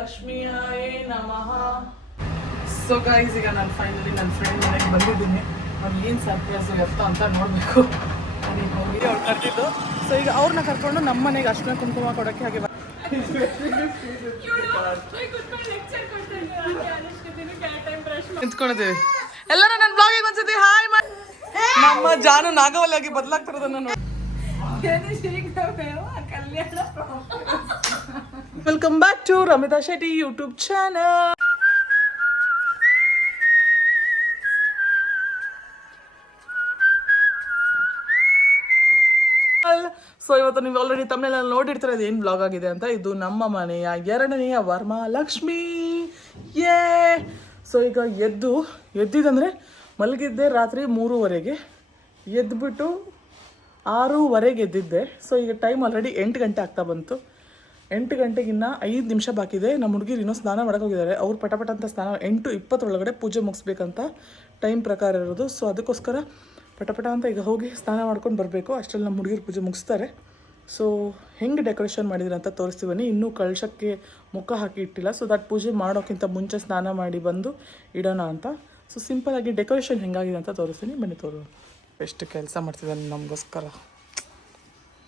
ಲಕ್ಷ್ಮಿಯಾಯೇ ನಮಃ. So guys, ಈಗ ನಾನು ಫೈನಲಿ ನನ್ನ ಫ್ರೆಂಡ್ ಮನೆಗೆ ಬಂದಿದ್ದೀನಿ. ಅವ್ನು ಏನು ಸರ್ಪ್ರೈಸು ಎತ್ತ ಅಂತ ನೋಡಬೇಕು. ಅವ್ರು ಕರ್ತಿದ್ದು. ಸೊ ಈಗ ಅವ್ರನ್ನ ಕರ್ಕೊಂಡು ನಮ್ಮ ಮನೆಗೆ ಅರ್ಶಿನ ಕುಂಕುಮ ಕೊಡೋಕ್ಕೆ ಹಾಗೆ ನಿಂತ್ಕೊಂಡಿದ್ದೀವಿ. ಎಲ್ಲರೂ ನನ್ನ ಬ್ಲಾಗಿಗೆ ಒಂದ್ಸತಿ ಹಾಯ್ ಮಾಡಿ. ನಮ್ಮ ಜಾನು ನಾಗವಲ್ಲಿಯಾಗಿ ಬದಲಾಗ್ತಿರೋದನ್ನ ನೋಡಿ. Welcome back to Ramitha Shetty YouTube channel. So ಇವತ್ತು ನೀವು ಆಲ್ರೆಡಿ ತಮಿಳಲ್ಲಿ ನೋಡಿರ್ತಾರೆ ಅದು ಏನು ಬ್ಲಾಗ್ ಆಗಿದೆ ಅಂತ. ಇದು ನಮ್ಮ ಮನೆಯ 2ನೇ ವರಮಹಾಲಕ್ಷ್ಮಿ. ಯೇ. ಸೊ ಈಗ ಎದ್ದಿದ್ದಂದರೆ ಮಲಗಿದ್ದೆ ರಾತ್ರಿ 3:30, ಎದ್ದುಬಿಟ್ಟು 6:15 ಎದ್ದಿದ್ದೆ. ಸೊ ಈಗ ಟೈಮ್ ಆಲ್ರೆಡಿ 8 ಗಂಟೆ ಆಗ್ತಾ ಬಂತು. 8 ಗಂಟೆಗಿನ್ನ 5 ನಿಮಿಷ ಬಾಕಿದೆ. ನಮ್ಮ ಹುಡುಗಿರು ಇನ್ನೂ ಸ್ನಾನ ಮಾಡೋಕೆ ಹೋಗಿದ್ದಾರೆ. ಅವ್ರು ಪಟ ಅಂತ ಸ್ನಾನ 8:20 ಒಳಗಡೆ ಪೂಜೆ ಮುಗಿಸ್ಬೇಕಂತ ಟೈಮ್ ಪ್ರಕಾರ ಇರೋದು. ಸೊ ಅದಕ್ಕೋಸ್ಕರ ಪಟ ಅಂತ ಈಗ ಹೋಗಿ ಸ್ನಾನ ಮಾಡ್ಕೊಂಡು ಬರಬೇಕು. ಅಷ್ಟರಲ್ಲಿ ನಮ್ಮ ಹುಡುಗಿರು ಪೂಜೆ ಮುಗಿಸ್ತಾರೆ. ಸೊ ಹೆಂಗೆ ಡೆಕೋರೇಷನ್ ಮಾಡಿದ್ರೆ ಅಂತ ತೋರಿಸ್ತೀವಿ. ಇನ್ನೂ ಕಳಶಕ್ಕೆ ಮುಖ ಹಾಕಿ ಇಟ್ಟಿಲ್ಲ. ಸೊ ದಟ್ ಪೂಜೆ ಮಾಡೋಕ್ಕಿಂತ ಮುಂಚೆ ಸ್ನಾನ ಮಾಡಿ ಬಂದು ಇಡೋಣ ಅಂತ. ಸೊ ಸಿಂಪಲಾಗಿ ಡೆಕೋರೇಷನ್ ಹೆಂಗಾಗಿದೆ ಅಂತ ತೋರಿಸ್ತೀನಿ, ಬನ್ನಿ ತೋರು. ಎಷ್ಟು ಕೆಲಸ ಮಾಡ್ತಿದ್ದಾನೆ ನಮಗೋಸ್ಕರ.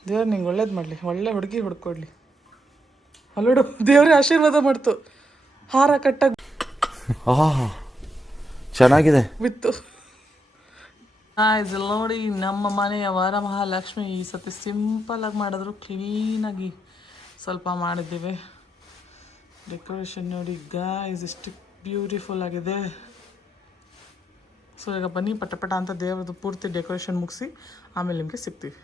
ದೇವ್ರು ನಿಂಗೆ ಒಳ್ಳೇದು ಮಾಡಲಿ, ಒಳ್ಳೆ ಹುಡುಗಿ ಹುಡ್ಕೊಡ್ಲಿ. ಅಲ್ಲೋಡು, ದೇವ್ರೇ ಆಶೀರ್ವಾದ ಮಾಡ್ತು. ಹಾರ ಕಟ್ಟಾಗಿ ಚೆನ್ನಾಗಿದೆ ಬಿತ್ತು. ಇಲ್ಲಿ ನೋಡಿ, ನಮ್ಮ ಮನೆಯ ವರಮಹಾಲಕ್ಷ್ಮಿ ಈ ಸತಿ ಸಿಂಪಲಾಗಿ ಮಾಡಿದ್ರು, ಕ್ಲೀನಾಗಿ ಸ್ವಲ್ಪ ಮಾಡಿದ್ದೀವಿ. ಡೆಕೋರೇಷನ್ ನೋಡಿ ಗಾಯ್ಸ್, ಎಷ್ಟು ಬ್ಯೂಟಿಫುಲ್ ಆಗಿದೆ. ಸೊ ಈಗ ಬನ್ನಿ ಪಟ ಅಂತ ದೇವ್ರದ್ದು ಪೂರ್ತಿ ಡೆಕೋರೇಷನ್ ಮುಗಿಸಿ ಆಮೇಲೆ ನಿಮಗೆ ಸಿಗ್ತೀವಿ.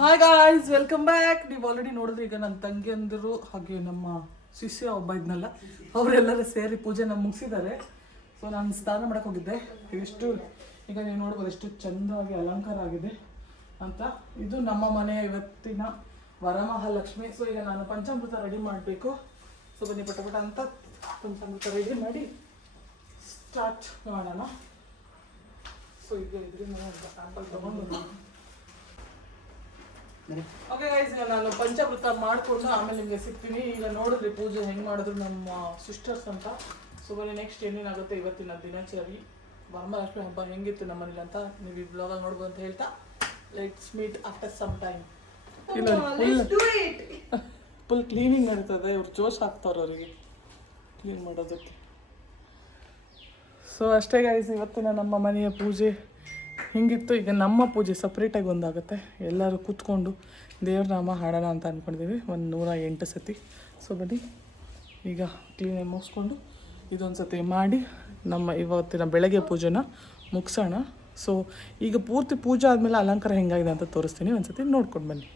Hi guys, welcome back. ನೀವು ಆಲ್ರೆಡಿ ನೋಡಿದ್ರೆ ಈಗ ನನ್ನ ತಂಗಿಯಂದರು ಹಾಗೆ ನಮ್ಮ ಶಿಷ್ಯ ಒಬ್ಬ ಇದ್ನಲ್ಲ, ಅವರೆಲ್ಲರೂ ಸೇರಿ ಪೂಜೆನ ಮುಗಿಸಿದ್ದಾರೆ. ಸೊ ನಾನು ಸ್ನಾನ ಮಾಡಕ್ಕೆ ಹೋಗಿದ್ದೆ. ಎಷ್ಟು ಈಗ ನೀವು ನೋಡ್ಬೋದು ಎಷ್ಟು ಚೆಂದವಾಗಿ ಅಲಂಕಾರ ಆಗಿದೆ ಅಂತ. ಇದು ನಮ್ಮ ಮನೆಯ ಇವತ್ತಿನ ವರಮಹಾಲಕ್ಷ್ಮಿ. ಸೊ ಈಗ ನಾನು ಪಂಚಾಮೃತ ರೆಡಿ ಮಾಡಬೇಕು. ಸೊ ಬನ್ನಿ ಪಟ ಅಂತ ಪಂಚಾಮೃತ ರೆಡಿ ಮಾಡಿ ಸ್ಟಾರ್ಟ್ ಮಾಡೋಣ. ಸೊ ಈಗ ಇದರಿಂದ ಸ್ಯಾಂಪಲ್ ತೊಗೊಂಡು ಓಕೆ ಗೈಸ್, ಈಗ ನಾನು ಪಂಚಾಮೃತ ಮಾಡಿಕೊಂಡು ಆಮೇಲೆ ನಿಮಗೆ ಸಿಗ್ತೀನಿ. ಈಗ ನೋಡಿದ್ರಿ ಪೂಜೆ ಹೆಂಗೆ ಮಾಡಿದ್ರು ನಮ್ಮ ಸಿಸ್ಟರ್ಸ್ ಅಂತ. ಸೊ ಬನ್ನಿ ನೆಕ್ಸ್ಟ್ ಏನೇನಾಗುತ್ತೆ ಇವತ್ತಿನ ದಿನಚರಿ, ವರಮಹಾಲಕ್ಷ್ಮಿ ಹಬ್ಬ ಹೆಂಗಿತ್ತು ನಮ್ಮ ಮನೇಲಿ ಅಂತ ನೀವು ಈ ಬ್ಲಾಗಲ್ಲಿ ನೋಡ್ಬೋದು ಅಂತ ಹೇಳ್ತಾ, let's meet after some time. Full cleaning ನಡೀತದೆ. ಇವ್ರು ಜೋಶ್ ಹಾಕ್ತಾರೆ ಅವರಿಗೆ ಕ್ಲೀನ್ ಮಾಡೋದಕ್ಕೆ. ಸೊ ಅಷ್ಟೇ ಗೈಸ್, ಇವತ್ತಿನ ನಮ್ಮ ಮನೆಯ ಪೂಜೆ ಹಿಂಗಿತ್ತು. ಈಗ ನಮ್ಮ ಪೂಜೆ ಸಪ್ರೇಟಾಗಿ ಒಂದಾಗುತ್ತೆ. ಎಲ್ಲರೂ ಕೂತ್ಕೊಂಡು ದೇವ್ರ ನಾಮ ಹಾಡೋಣ ಅಂತ ಅಂದ್ಕೊಂಡಿದ್ದೀವಿ 108 ಸತಿ. ಸೊ ಬನ್ನಿ ಈಗ ಕ್ಲೀನಾಗಿ ಮುಗಿಸ್ಕೊಂಡು ಇದೊಂದು ಸತಿ ಮಾಡಿ ನಮ್ಮ ಇವತ್ತಿನ ಬೆಳಗ್ಗೆ ಪೂಜೆನ ಮುಗಿಸೋಣ. ಸೊ ಈಗ ಪೂರ್ತಿ ಪೂಜೆ ಆದಮೇಲೆ ಅಲಂಕಾರ ಹೆಂಗಾಗಿದೆ ಅಂತ ತೋರಿಸ್ತೀನಿ, ಒಂದ್ಸತಿ ನೋಡ್ಕೊಂಡು ಬನ್ನಿ.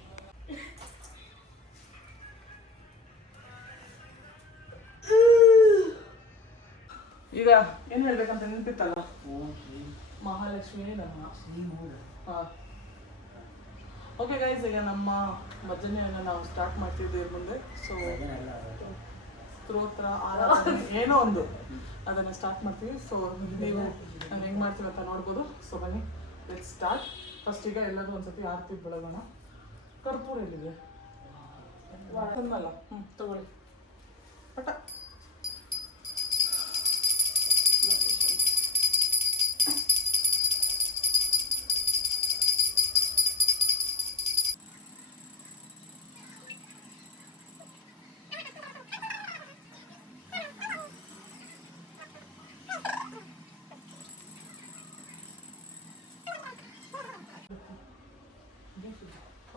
ಈಗ ಏನು ಹೇಳ್ಬೇಕಂತ ನೆನಪಿತ್ತಲ್ಲ, ಮಹಾಲಕ್ಷ್ಮಿ ನಮಃ. ಹಾಂ, ಓಕೆ ಗೈಸ್, ಈಗ ನಮ್ಮ ಭಜನೆಯನ್ನು ನಾವು ಸ್ಟಾರ್ಟ್ ಮಾಡ್ತಿದ್ದೀವಿ ಮುಂದೆ. ಸೊ ಸ್ತೋತ್ರ ಆರಾಧನೆ ಏನೋ ಒಂದು ಅದನ್ನು ಸ್ಟಾರ್ಟ್ ಮಾಡ್ತೀವಿ. ಸೊ ನೀವು ನಾನು ಹೆಂಗೆ ಮಾಡ್ತೀವಿ ಅಂತ ನೋಡ್ಬೋದು. ಸೊ ಬನ್ನಿ, ಲೆಟ್ಸ್ ಸ್ಟಾರ್ಟ್. ಫಸ್ಟ್ ಈಗ ಎಲ್ಲರೂ ಒಂದ್ಸತಿ ಆರತಿ ಬೆಳಗೋಣ. ಕರ್ಪೂರ ಎಲ್ಲಿದೆ? ತಂದಲ್ಲ, ತಗೊಳ್ಳಿ ಪಟ.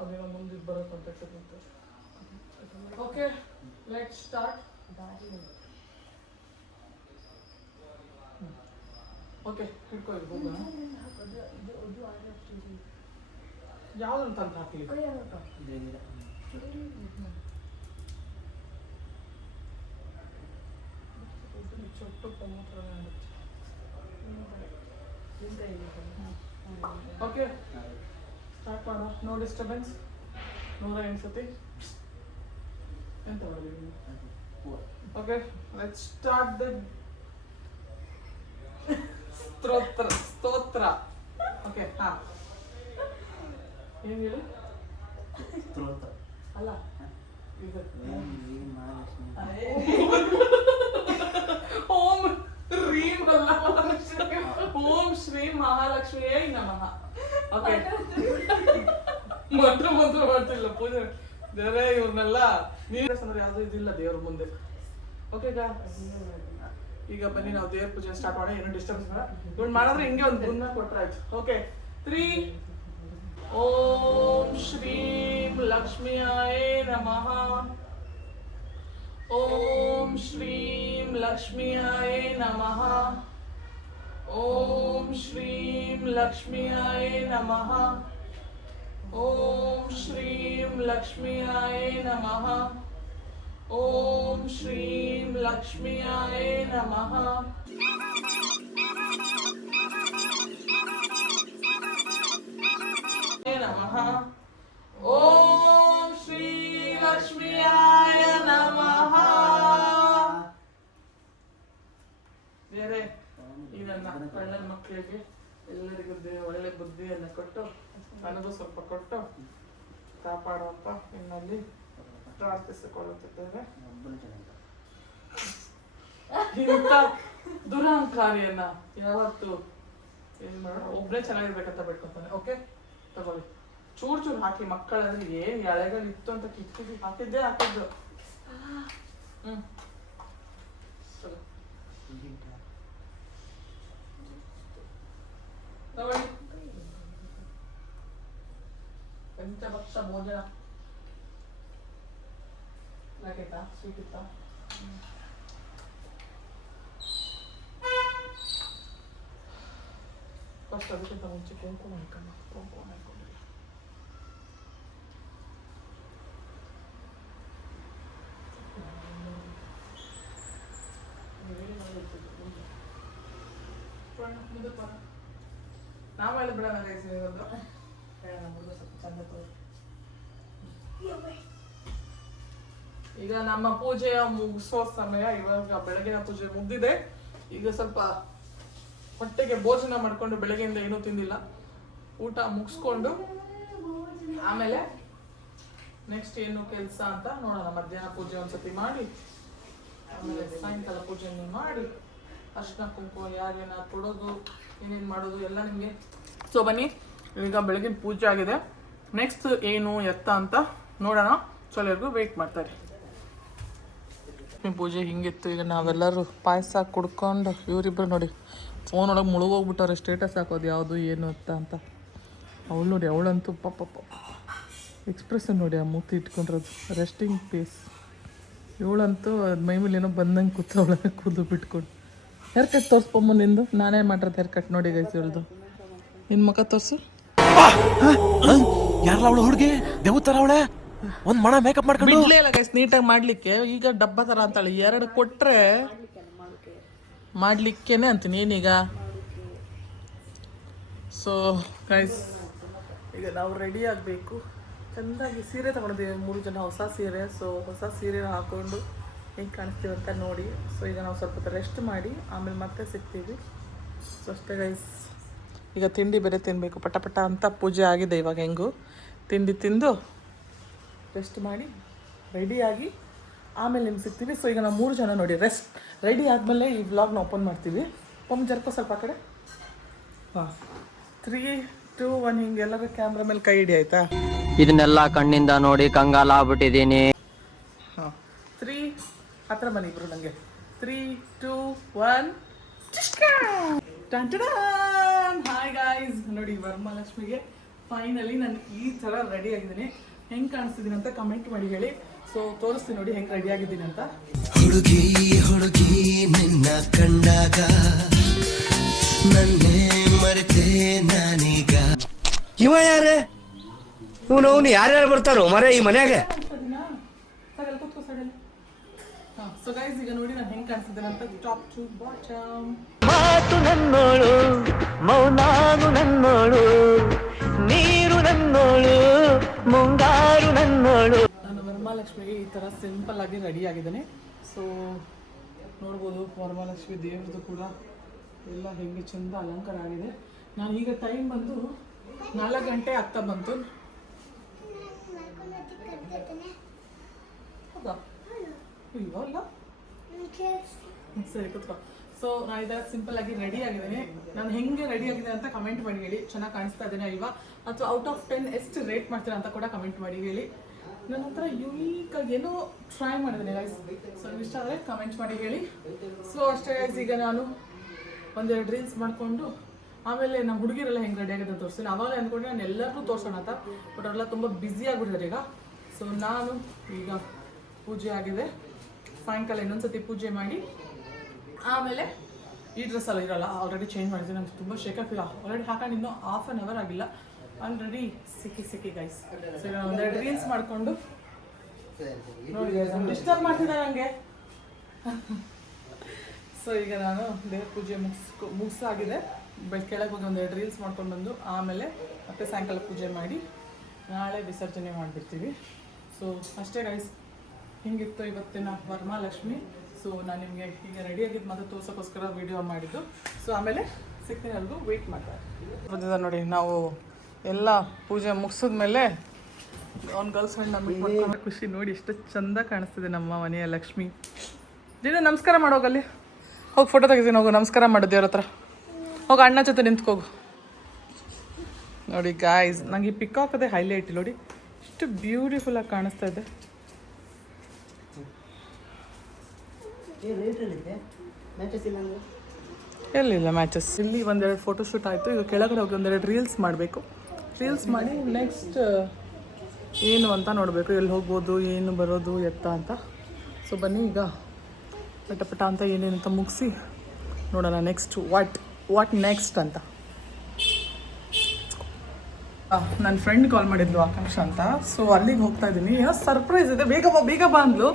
ಅದೇನೋ ಮುಂದೆ ಬರೋ contact. Okay, let's start. Okay, ಹಿಡ್ಕೊಳ್ಳಿ. ಹೋಗೋಣ. ಯಾವ್ದನ್ನು ತಂದು ಹಾಕಲಿ? ಚೊಟ್ಟು ಟೊಮೊಟೊ. ಓಕೆ, ಸ್ಟಾರ್ಟ್ ಮಾಡೋ. No disturbance. 108 ಸತಿ ಎಂತ ಮಾಡಿದ್ದೀವಿ? ಓಕೆ, ಲೆಟ್ಸ್ ಸ್ಟಾರ್ಟ್ ದ ಸ್ತೋತ್ರ. ಓಕೆ, ಹಾಂ, ಏನು ಹೇಳಿ? ಅಲ್ಲ, ಇದು ಓಂ ರೀಂ ಅಲ್ಲ, ಓಂ ಶ್ರೀ ಮಹಾಲಕ್ಷ್ಮಿಯೇ ನಮಃ. ಓಕೆ, ಮಂತ್ರ ಮಾಡ್ತಿಲ್ಲ ಪೂಜೆ ಬೇರೆ. ಇವ್ರನ್ನೆಲ್ಲ ನೀರು ಯಾವ್ದು ಇದಿಲ್ಲ ದೇವ್ರ ಮುಂದೆ. ಓಕೆ, ಈಗ ಬನ್ನಿ ನಾವು ದೇವ್ರ ಪೂಜೆ ಸ್ಟಾರ್ಟ್ ಮಾಡೋಣ. ಏನು ಡಿಸ್ಟರ್ಬೆನ್ಸ್ ಬೇಡ. ಇವ್ರು ಮಾಡಿದ್ರೆ ಹಿಂಗೆ ಒಂದು ಗುಣ ಕೊಟ್ರೆ ಆಯ್ತು. ಓಕೆ, 3. ಓಂ ಶ್ರೀಂ ಲಕ್ಷ್ಮಿಯಾಯ ನಮಃ. ಓಂ ಶ್ರೀಂ ಲಕ್ಷ್ಮಿಯಾಯ ನಮಃ. ಓಂ ಶ್ರೀಂ ಲಕ್ಷ್ಮಿಯಾಯ ನಮಃ. ಓಂ ಶ್ರೀಂ ಲಕ್ಷ್ಮಿಯಾಯ ನಮಃ. ಓಂ ಶ್ರೀಂ ಲಕ್ಷ್ಮಿಯಾಯ ನಮಃ. ನಮಃ. ಓಂ ಶ್ರೀ ಲಕ್ಷ್ಮಿಯಾಯ ನಮಃ. ಬೇರೆ ಈ ನನ್ನ ಕಳ್ಳನ ಮಕ್ಕಳಿಗೆ ಎಲ್ಲರಿಗೂ ಒಳ್ಳೆ ಬುದ್ಧಿಯನ್ನು ಕೊಟ್ಟು ನನಗೂ ಸ್ವಲ್ಪ ಕೊಟ್ಟು ಕಾಪಾಡುವಂತ ನಿನ್ನಲ್ಲಿ ಪ್ರಾರ್ಥಿಸಿಕೊಳ್ಳುತ್ತಿದ್ದೇವೆ. ಇಂಥ ದುರಹಂಕಾರಿಯನ್ನ ಯಾವತ್ತು ಏನ್ ಮಾಡೋಣ, ಒಬ್ಬನೇ ಚೆನ್ನಾಗಿರ್ಬೇಕಂತ ಬಿಟ್ಕೊತಾನೆ. ಓಕೆ, ತಗೊಳ್ಳಿ. ಚೂರು ಹಾಕಿ. ಮಕ್ಕಳಲ್ಲಿ ಏನ್ ಎಳೆಗಳಿತ್ತು ಅಂತ ಕಿತ್ತಿದ್ದು ಹಾಕಿದ್ದು. ತಗೊಳ್ಳಿ. ಪಂಚಭಕ್ಷ ಭೋಜನ ಯಾಕೈತಾ? ಸ್ವೀಟ್ ಇತ್ತಾ? ಫಸ್ಟ್ ಅದಕ್ಕಿಂತ ಮುಂಚೆ ಕುಂಕುಮ ಹಾಕೋಣ. ಕುಂಕುಮ ಹಾಕೊಂಡಿಲ್ಲ. ನಾವೆಲ್ಲ ಬಿಡೋಣ ಸ್ವಲ್ಪ ಚಂದ ತೋರಿ. ಈಗ ನಮ್ಮ ಪೂಜೆಯ ಮುಗಿಸೋ ಸಮಯ. ಇವಾಗ ಬೆಳಗಿನ ಪೂಜೆ ಮುಗ್ದಿದೆ. ಈಗ ಸ್ವಲ್ಪ ಹೊಟ್ಟೆಗೆ ಭೋಜನ ಮಾಡ್ಕೊಂಡು, ಬೆಳಗ್ಗೆಯಿಂದ ಏನೂ ತಿಂದಿಲ್ಲ, ಊಟ ಮುಗಿಸ್ಕೊಂಡು ಆಮೇಲೆ ನೆಕ್ಸ್ಟ್ ಏನು ಕೆಲಸ ಅಂತ ನೋಡೋಣ. ಮಧ್ಯಾಹ್ನ ಪೂಜೆ ಒಂದ್ಸತಿ ಮಾಡಿ ಆಮೇಲೆ ಸಾಯಂಕಾಲ ಪೂಜೆಯನ್ನು ಮಾಡಿ ಅರ್ಶಿನ ಕುಂಕುಮ ಯಾರೇನ ಕೊಡೋದು, ಏನೇನು ಮಾಡೋದು ಎಲ್ಲ ನಿಮಗೆ. ಸೊ ಬನ್ನಿ, ಈಗ ಬೆಳಗಿನ ಪೂಜೆ ಆಗಿದೆ. ನೆಕ್ಸ್ಟ್ ಏನು ಎತ್ತ ಅಂತ ನೋಡೋಣ. ಎಲ್ಲರಿಗೂ ವೆಯ್ಟ್ ಮಾಡ್ತಾರೆ. ಪೂಜೆ ಹಿಂಗಿತ್ತು. ಈಗ ನಾವೆಲ್ಲರೂ ಪಾಯಸ ಕುಡ್ಕೊಂಡು ಇವರಿಬ್ಬರು ನೋಡಿ ಫೋನ್ ಒಳಗೆ ಮುಳುಗೋಗ್ಬಿಟ್ಟವ್ರೆ. ಸ್ಟೇಟಸ್ ಹಾಕೋದು ಯಾವುದು ಏನು ಅಂತ. ಅವಳು ನೋಡಿ, ಅವಳಂತೂ ಪಾಪ ಎಕ್ಸ್ಪ್ರೆಷನ್ ನೋಡಿ, ಆ ಮೂತಿ ಇಟ್ಕೊಂಡಿರೋದು ರೆಸ್ಟಿಂಗ್ ಪೇಸ್. ಇವಳಂತೂ ಮೈ ಮೇಲೆ ಏನೋ ಬಂದಂಗೆ ಕೂತವಳ, ಕೂದಲು ಬಿಟ್ಕೊಂಡು. ಹೇರ್ ಕಟ್ ತೋರಿಸ್ಕೊಂಬ ನಿಂದು ನಾನೇ ಮಾಡಿರೋದು ಹೇರ್ ಕಟ್ ನೋಡಿ ಗೈಸ್ ಹೇಳ್ದು ನಿನ್ನ ಮುಖ ತೋರಿಸು ಯಾರಲ್ಲ ಅವಳು ಹುಡುಗಿ ದೇವತರ ಅವಳೆ ಒಂದ್ ಮಣ ಮೇಕಪ್ ಮಾಡ್ಕೊಂಡು ಬಿಡ್ಲೇ ಇಲ್ಲ ಗೈಸ್ ನೀಟಾಗಿ ಮಾಡ್ಲಿಕ್ಕೆ ಈಗ ಡಬ್ಬ ಥರ ಅಂತಾಳೆ 2 ಕೊಟ್ರೆ ಮಾಡ್ಲಿಕ್ಕೇನೆ ಅಂತೀನಿ ಏನೀಗ ಸೊ ಗೈಸ್ ಈಗ ನಾವು ರೆಡಿ ಆಗಬೇಕು ಚೆಂದಾಗಿ ಸೀರೆ ತಗೊಂಡಿದ್ದೀವಿ 3 ಜನ ಹೊಸ ಸೀರೆ ಸೊ ಹೊಸ ಸೀರೆ ಹಾಕೊಂಡು ಹೆಂಗೆ ಕಾಣಿಸ್ತೀವಿ ಅಂತ ನೋಡಿ ಸೊ ಈಗ ನಾವು ಸ್ವಲ್ಪ ಹೊತ್ತು ರೆಸ್ಟ್ ಮಾಡಿ ಆಮೇಲೆ ಮತ್ತೆ ಸಿಗ್ತೀವಿ ಸೊ ಅಷ್ಟೇ ಗೈಸ್ ಈಗ ತಿಂಡಿ ಬೇರೆ ತಿನ್ನಬೇಕು ಪಟ ಪಟ ಅಂತ ಪೂಜೆ ಆಗಿದೆ ಇವಾಗ ಹೆಂಗು ತಿಂಡಿ ತಿಂದು ರೆಸ್ಟ್ ಮಾಡಿ ರೆಡಿಯಾಗಿ ಆಮೇಲೆ ನಿಮ್ಗೆ ಸಿಗ್ತೀವಿ ಸೊ ಈಗ ನಾವು 3 ಜನ ನೋಡಿ ರೆಡಿ ಆದಮೇಲೆ ಈ ವ್ಲಾಗ್ನ ಓಪನ್ ಮಾಡ್ತೀವಿ ಜರ್ಕೋ ಸ್ವಲ್ಪ ಆ ಕಡೆ ಹಾಂ 3, 2, 1 ಹಿಂಗೆಲ್ಲರೂ ಕ್ಯಾಮ್ರಾ ಮೇಲೆ ಕೈ ಹಿಡಿ ಆಯ್ತಾ ಇದನ್ನೆಲ್ಲ ಕಣ್ಣಿಂದ ನೋಡಿ ಕಂಗಾಲ ಆಗ್ಬಿಟ್ಟಿದ್ದೀನಿ. ಹಾಂ 3 ಹತ್ರ ಬನ್ನಿ ಇಬ್ರು ನನಗೆ 3, 2, 1 ಹಾಯ್ ಗಾಯ್ಸ್ ನೋಡಿ ವರಮಹಾಲಕ್ಷ್ಮಿಗೆ ಫೈನಲಿ ನಾನು ಈ ಥರ ರೆಡಿ ಆಗಿದ್ದೀನಿ ಹೆಂಗೆ ಕಾಣಿಸ್ತಿದ್ದೀನಿ ಅಂತ ಕಮೆಂಟ್ ಮಾಡಿ ಹೇಳಿ ಸೊ ತೋರಿಸ್ತೀನಿ ನೋಡಿ ಹೆಂಗೆ ರೆಡಿ ಆಗಿದ್ದೀನಿ ಅಂತ ಹುಡುಗಿ ಹುಡುಗಿ ನಿನ್ನ ಕಂಡಾಗ ನನ್ನೇ ಮರೆತೆ ನಾನೀಗ ಇವ ಯಾರೇ ಇವನು ಯಾರ್ಯಾರು ಬರ್ತಾರೋ ಮರೆ ಈ ಮನ್ಯಾಗ ಸೊ ಗೈಸ್ ಈಗ ನೋಡಿ ನಾನು ಹೆಂಗೆ ಕಾಣಿಸ್ತಿದ್ದೇನೆ ಅಂತ ಟಾಪ್ ಟು ಬಾಟಮ್ ಮಾತು ನನ್ನೋಳು ಮೌನಾನು ನನ್ನೋಳು ನೀರು ನನ್ನೋಳು ಮುಂಗಾರು ನನ್ನೋಳು ನಾನು ವರಮಹಾಲಕ್ಷ್ಮಿಗೆ ಈ ಥರ ಸಿಂಪಲ್ ಆಗಿ ರೆಡಿ ಆಗಿದ್ದೇನೆ ಸೊ ನೋಡ್ಬೋದು ವರಮಹಾಲಕ್ಷ್ಮಿ ದೇವ್ರದ್ದು ಕೂಡ ಎಲ್ಲ ಹೆಂಗೆ ಚೆಂದ ಅಲಂಕಾರ ಆಗಿದೆ ನಾನು ಈಗ ಟೈಮ್ ಬಂದು 4 ಗಂಟೆ ಆಗ್ತಾ ಬಂತು ಹೌದಾ ಇಲ್ವಲ್ಲ ಸರಿ ಕುತ್ಕೋ ಸೊ ನಾನು ಇದರ ಸಿಂಪಲ್ ಆಗಿ ರೆಡಿ ಆಗಿದ್ದೀನಿ ನಾನು ಹೆಂಗೆ ರೆಡಿ ಆಗಿದೆ ಅಂತ ಕಮೆಂಟ್ ಮಾಡಿ ಹೇಳಿ ಚೆನ್ನಾಗಿ ಕಾಣಿಸ್ತಾ ಇದ್ದೇನೆ ಅಲ್ವಾ ಅಥವಾ ಔಟ್ ಆಫ್ 10 ಎಷ್ಟು ರೇಟ್ ಮಾಡ್ತೀರಾ ಅಂತ ಕೂಡ ಕಮೆಂಟ್ ಮಾಡಿ ಹೇಳಿ ನನ್ನ ಹತ್ರ ಯುನೀಕ್ ಆಗಿ ಏನೋ ಟ್ರೈ ಮಾಡಿದ್ದೀನಿ ಗೈಸ್ ಸೊ ಇಷ್ಟ ಆದರೆ ಕಮೆಂಟ್ ಮಾಡಿ ಹೇಳಿ ಸೊ ಅಷ್ಟೇ ಗೈಸ್ ಈಗ ನಾನು 1-2 ರೀಲ್ಸ್ ಮಾಡಿಕೊಂಡು ಆಮೇಲೆ ನಮ್ಮ ಹುಡುಗಿರೆಲ್ಲ ಹೆಂಗೆ ರೆಡಿ ಆಗಿದೆ ಅಂತ ತೋರಿಸ್ತೀನಿ ಅವಾಗಲೇ ಅಂದ್ಕೊಂಡೆ ನಾನು ಎಲ್ಲರಿಗೂ ತೋರಿಸೋಣ ಅಂತ ಬಟ್ ಅವರೆಲ್ಲ ತುಂಬ ಬ್ಯುಸಿ ಆಗಿಬಿಟ್ಟಿದ್ದಾರೆ ಈಗ ಸೊ ನಾನು ಈಗ ಪೂಜೆ ಆಗಿದೆ ಸಾಯಂಕಾಲ ಇನ್ನೊಂದ್ಸತಿ ಪೂಜೆ ಮಾಡಿ ಆಮೇಲೆ ಈ ಡ್ರೆಸ್ಸಲ್ಲಿ ಇರೋಲ್ಲ ಆಲ್ರೆಡಿ ಚೇಂಜ್ ಮಾಡಿದ್ದೀನಿ ನನಗೆ ತುಂಬ ಶೇಕಾಗಿಲ್ಲ ಆಲ್ರೆಡಿ ಹಾಕೊಂಡು ಇನ್ನೂ ಹಾಫ್ ಆನ್ ಅವರ್ ಆಗಿಲ್ಲ ಆಲ್ರೆಡಿ ಸಿಕ್ಕಿ ಗೈಸ್ ಸೊ ಈಗ 1-2 ರೀಲ್ಸ್ ಮಾಡಿಕೊಂಡು ನೋಡಿ ಡಿಸ್ಟರ್ಬ್ ಮಾಡ್ತಿದ್ದಾರೆ ನನಗೆ ಸೊ ಈಗ ನಾನು ದೇವ್ರ ಪೂಜೆ ಮುಗಿಸಾಗಿದೆ ಕೆಳಗೆ ಹೋಗಿ 1-2 ರೀಲ್ಸ್ ಮಾಡ್ಕೊಂಡು ಬಂದು ಆಮೇಲೆ ಮತ್ತೆ ಸಾಯಂಕಾಲ ಪೂಜೆ ಮಾಡಿ ನಾಳೆ ವಿಸರ್ಜನೆ ಮಾಡಿಬಿಡ್ತೀವಿ ಸೊ ಅಷ್ಟೇ ಗೈಸ್ ಹಿಂಗಿತ್ತು ಇವತ್ತಿನ ವರಮಹಾಲಕ್ಷ್ಮಿ ಸೊ ನಾನು ನಿಮಗೆ ಈಗ ರೆಡಿ ಆಗಿದ್ದು ಮತ್ತೆ ತೋರ್ಸೋಕ್ಕೋಸ್ಕರ ವಿಡಿಯೋ ಮಾಡಿದ್ದು ಸೊ ಆಮೇಲೆ ಸಿಗ್ತೀನಿ ಅಲ್ಗೂ ವೆಯ್ಟ್ ಮಾಡ್ತಾರೆ ನೋಡಿ ನಾವು ಎಲ್ಲ ಪೂಜೆ ಮುಗಿಸಿದ್ಮೇಲೆ ಅವ್ನ ಗರ್ಲ್ಸ್ ಫ್ರೆಂಡ್ನ ಮೀಟ್ ಮಾಡ್ಕೊಂಡು ಖುಷಿ ನೋಡಿ ಎಷ್ಟು ಚಂದ ಕಾಣಿಸ್ತಿದೆ ನಮ್ಮ ಮನೆಯ ಲಕ್ಷ್ಮಿ ದಿನ ನಮಸ್ಕಾರ ಮಾಡೋಗಲ್ಲಿ ಹೋಗಿ ಫೋಟೋ ತೆಗಿತೀನಿ ಹೋಗು ನಮಸ್ಕಾರ ಮಾಡು ದೇವ್ರ ಹತ್ರ ಹೋಗಿ ಅಣ್ಣ ಜೊತೆ ನಿಂತ್ಕೋಗು ನೋಡಿ ಗಾಯ್ಸ್ ನಂಗೆ ಈ ಪಿಕಾಕದೇ ಹೈಲೈಟ್ ನೋಡಿ ಎಷ್ಟು ಬ್ಯೂಟಿಫುಲ್ಲಾಗಿ ಕಾಣಿಸ್ತಾ ಇದೆ ಎಲ್ಲಿಲ್ಲ ಮ್ಯಾಚಸ್ ಇಲ್ಲಿ 1-2 ಫೋಟೋಶೂಟ್ ಆಯಿತು ಈಗ ಕೆಳಗಡೆ ಹೋಗಿ 1-2 ರೀಲ್ಸ್ ಮಾಡಬೇಕು ರೀಲ್ಸ್ ಮಾಡಿ ನೆಕ್ಸ್ಟ್ ಏನು ಅಂತ ನೋಡಬೇಕು ಎಲ್ಲಿ ಹೋಗ್ಬೋದು ಏನು ಬರೋದು ಎತ್ತ ಅಂತ ಸೊ ಬನ್ನಿ ಈಗ ಪಟ ಅಂತ ಏನೇನು ಅಂತ ಮುಗಿಸಿ ನೋಡೋಣ ನೆಕ್ಸ್ಟ್ ವಾಟ್ ನೆಕ್ಸ್ಟ್ ಅಂತ ನನ್ನ ಫ್ರೆಂಡ್ ಕಾಲ್ ಮಾಡಿದ್ಲು ಆಕಾಂಕ್ಷ ಅಂತ ಸೊ ಅಲ್ಲಿಗೆ ಹೋಗ್ತಾ ಇದ್ದೀನಿ ಏನೋ ಸರ್ಪ್ರೈಸ್ ಇದೆ ಬೇಗ ಬಾ ಅಂದ್ಲು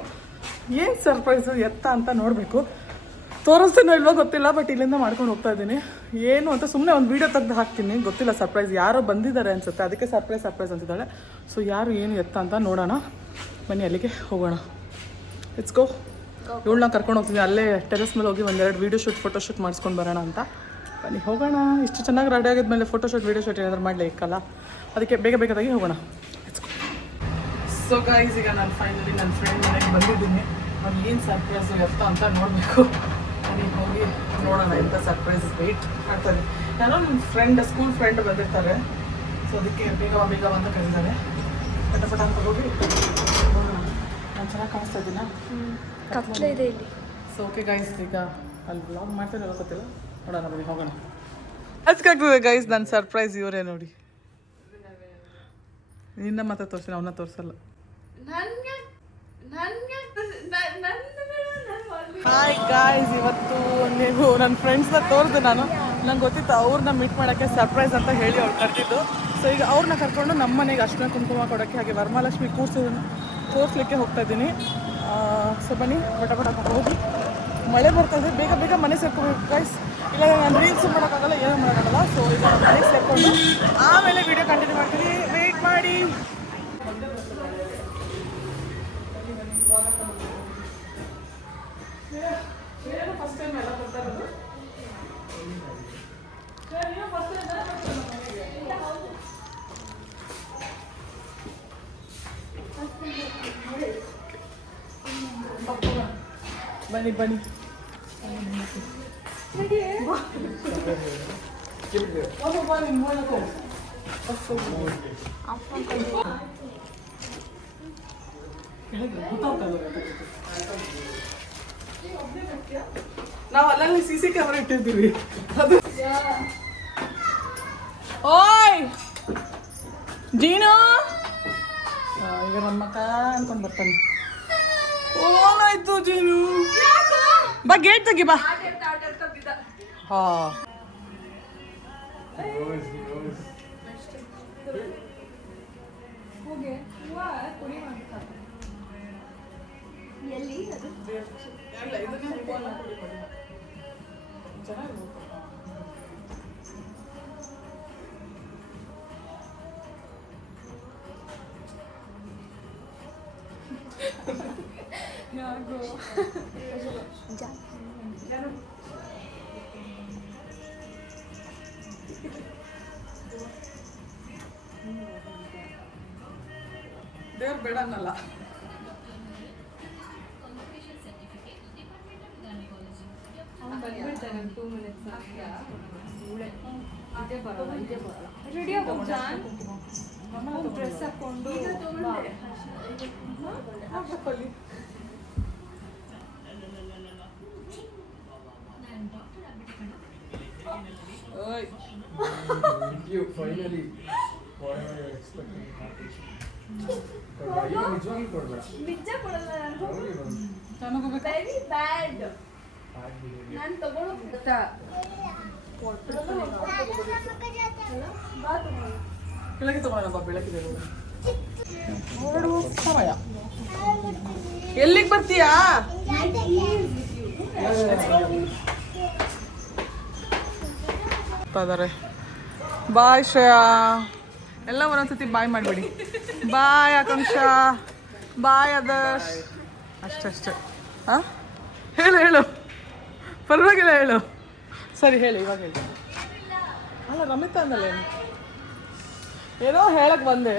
ಏನು ಸರ್ಪ್ರೈಸು ಎತ್ತ ಅಂತ ನೋಡಬೇಕು ತೋರಿಸ್ತೀನೋ ಇಲ್ವೋ ಗೊತ್ತಿಲ್ಲ ಬಟ್ ಇಲ್ಲಿಂದ ಮಾಡ್ಕೊಂಡು ಹೋಗ್ತಾ ಇದ್ದೀನಿ ಏನು ಅಂತ ಸುಮ್ಮನೆ ಒಂದು ವೀಡಿಯೋ ತೆಗೆದು ಹಾಕ್ತೀನಿ ಗೊತ್ತಿಲ್ಲ ಸರ್ಪ್ರೈಸ್ ಯಾರೋ ಬಂದಿದ್ದಾರೆ ಅನಿಸುತ್ತೆ ಅದಕ್ಕೆ ಸರ್ಪ್ರೈಸ್ ಅಂತಿದ್ದಾಳೆ ಸೊ ಯಾರು ಏನು ಎತ್ತ ಅಂತ ನೋಡೋಣ ಬನ್ನಿ ಅಲ್ಲಿಗೆ ಹೋಗೋಣ ಇಟ್ಸ್ ಗೋ ಇವಳನ್ನ ಕರ್ಕೊಂಡು ಹೋಗ್ತೀನಿ ಅಲ್ಲೇ ಟೆರೆಸ್ ಮೇಲೆ ಹೋಗಿ 1-2 ವೀಡಿಯೋ ಶೂಟ್ ಫೋಟೋಶೂಟ್ ಮಾಡಿಸ್ಕೊಂಡು ಬರೋಣ ಅಂತ ಬನ್ನಿ ಹೋಗೋಣ ಇಷ್ಟು ಚೆನ್ನಾಗಿ ರೆಡಿ ಆಗಿದ್ಮೇಲೆ ಫೋಟೋಶೂಟ್ ವೀಡಿಯೋ ಶೂಟ್ ಏನಾದರೂ ಮಾಡಲಿಕ್ಕಲ್ಲ ಅದಕ್ಕೆ ಬೇಗದಾಗಿ ಹೋಗೋಣ ಸೊ ಗೈಸ್ ಈಗ ನಾನು ಫೈನಲಿ ನನ್ನ ಫ್ರೆಂಡ್ ಮನೆಗೆ ಬಂದಿದ್ದೀನಿ ಅವ್ನು ಏನು ಸರ್ಪ್ರೈಸ್ ಎತ್ತ ಅಂತ ನೋಡಬೇಕು ನನಗೆ ಹೋಗಿ ನೋಡೋಣ ಎಂಥ ಸರ್ಪ್ರೈಸ್ ವೆಯ್ಟ್ ಮಾಡ್ತಾರೆ ಯಾರೋ ನನ್ನ ಫ್ರೆಂಡ್ ಸ್ಕೂಲ್ ಫ್ರೆಂಡ್ ಬಂದಿರ್ತಾರೆ ಸೊ ಅದಕ್ಕೆ ಬೇಗ ಅಂತ ಕರೀತಾರೆ ಪಟ ಅಂತ ಹೋಗಿ ನೋಡೋಣ ನಾನು ಚೆನ್ನಾಗಿ ಕಾಣಿಸ್ತಾ ಇದ್ದೀನ ಕತ್ಲೆ ಇದೆ ಇಲ್ಲಿ ಸೊ ಓಕೆ ಗೈಸ್ ಈಗ ಅಲ್ಲಿ ಬ್ಲಾಗ್ ಮಾಡ್ತಾರೆ ಗೊತ್ತಿಲ್ಲ ನೋಡೋಣ ಬನ್ನಿ ಹೋಗೋಣ ಅದಕ್ಕಾಗ್ತದೆ ಗೈಸ್ ನನ್ನ ಸರ್ಪ್ರೈಸ್ ಇವರೇ ನೋಡಿ ನಿನ್ನ ಮಾತ್ರ ತೋರಿಸ್ತೀನಿ ಅವನ್ನ ತೋರಿಸಲ್ಲ ಹಾಯ್ ಗಾಯ್ಸ್, ಇವತ್ತು ನೀವು ನನ್ನ ಫ್ರೆಂಡ್ಸ್ನ ತೋರಿದೆ ನಾನು. ನಂಗೆ ಗೊತ್ತಿತ್ತು ಅವ್ರನ್ನ ಮೀಟ್ ಮಾಡೋಕ್ಕೆ ಸರ್ಪ್ರೈಸ್ ಅಂತ ಹೇಳಿ ಅವ್ರು ಕರೆದಿದ್ದು. ಸೊ ಈಗ ಅವ್ರನ್ನ ಕರ್ಕೊಂಡು ನಮ್ಮ ಮನೆಗೆ ಅರ್ಶಿನ ಕುಂಕುಮ ಕೊಡೋಕ್ಕೆ ಹಾಗೆ ವರಮಹಾಲಕ್ಷ್ಮಿ ತೋರಿಸ್ಲಿಕ್ಕೆ ಹೋಗ್ತಾ ಇದ್ದೀನಿ. ಸೊ ಬನ್ನಿ ಬಟ ಹೋಗಿ. ಮಳೆ ಬರ್ತಾಯಿದೆ, ಬೇಗ ಬೇಗ ಮನೆ ಸೇರ್ಕೋಬೇಕು ಗೈಸ್, ಇಲ್ಲ ನಾನು ರೀಲ್ಸ್ ಮಾಡೋಕ್ಕಾಗಲ್ಲ, ಏನೂ ಮಾಡೋಕ್ಕಾಗಲ್ಲ. ಸೊ ಈಗ ಮನೆಗೆ ಸೇರಿಕೊಂಡು ಆಮೇಲೆ ವಿಡಿಯೋ ಕಂಟಿನ್ಯೂ ಮಾಡ್ತೀನಿ, ವೆಯ್ಟ್ ಮಾಡಿ. ಫಸ್ಟ್ ಟೈಮ್ ಎಲ್ಲ ಬರ್ತಾ ಇರೋದು. ಬನ್ನಿ ಬನ್ನಿ ನಾವು ಅಲ್ಲಲ್ಲಿ CC ಕ್ಯಾಮರಾ ಇಟ್ಟಿರ್ತೀವಿ. ಅದು ಓಯ್ ಜೀನು ಈಗ ನಮ್ಮ ಅಕ್ಕ ಅನ್ಕೊಂಡು ಬರ್ತಾನೆ. ಓನಾಯ್ತು ಜೀನು, ಬಾ ಗೇಟ್ ತೆಗಿ ಬಾ. ಹಾ ದೇವ್ರು ಬೇಡ ಅನ್ನಲ್ಲ. ಡ್ರೆಸ್ ಹಾಕೊಂಡು ಕೆಳಗೆ ತಗೊಳ್ಳೋಣ, ಬೆಳಕಿದೆ ನೋಡುವ ಸಮಯ. ಎಲ್ಲಿಗೆ ಬರ್ತೀಯಾ? ಬಾಯ್ ಶ್ರೇಯಾ, ಎಲ್ಲ ಒಂದೊಂದ್ಸತಿ ಬಾಯ್ ಮಾಡಿಬಿಡಿ. ಬಾಯ್ ಆಕಾಂಕ್ಷ, ಬಾಯ್ ಆದರ್ಶ್, ಅಷ್ಟೇ. ಹಾಂ ಹೇಳು ಹೇಳು, ಪರವಾಗಿಲ್ಲ ಹೇಳು. ಸರಿ ಹೇಳಿ, ಇವಾಗ ಹೇಳಿ. ಅಲ್ಲ ರಮಿತಾ ಅಂದಲ್ಲ, ಏನೋ ಹೇಳಕ್ಕೆ ಬಂದೆ,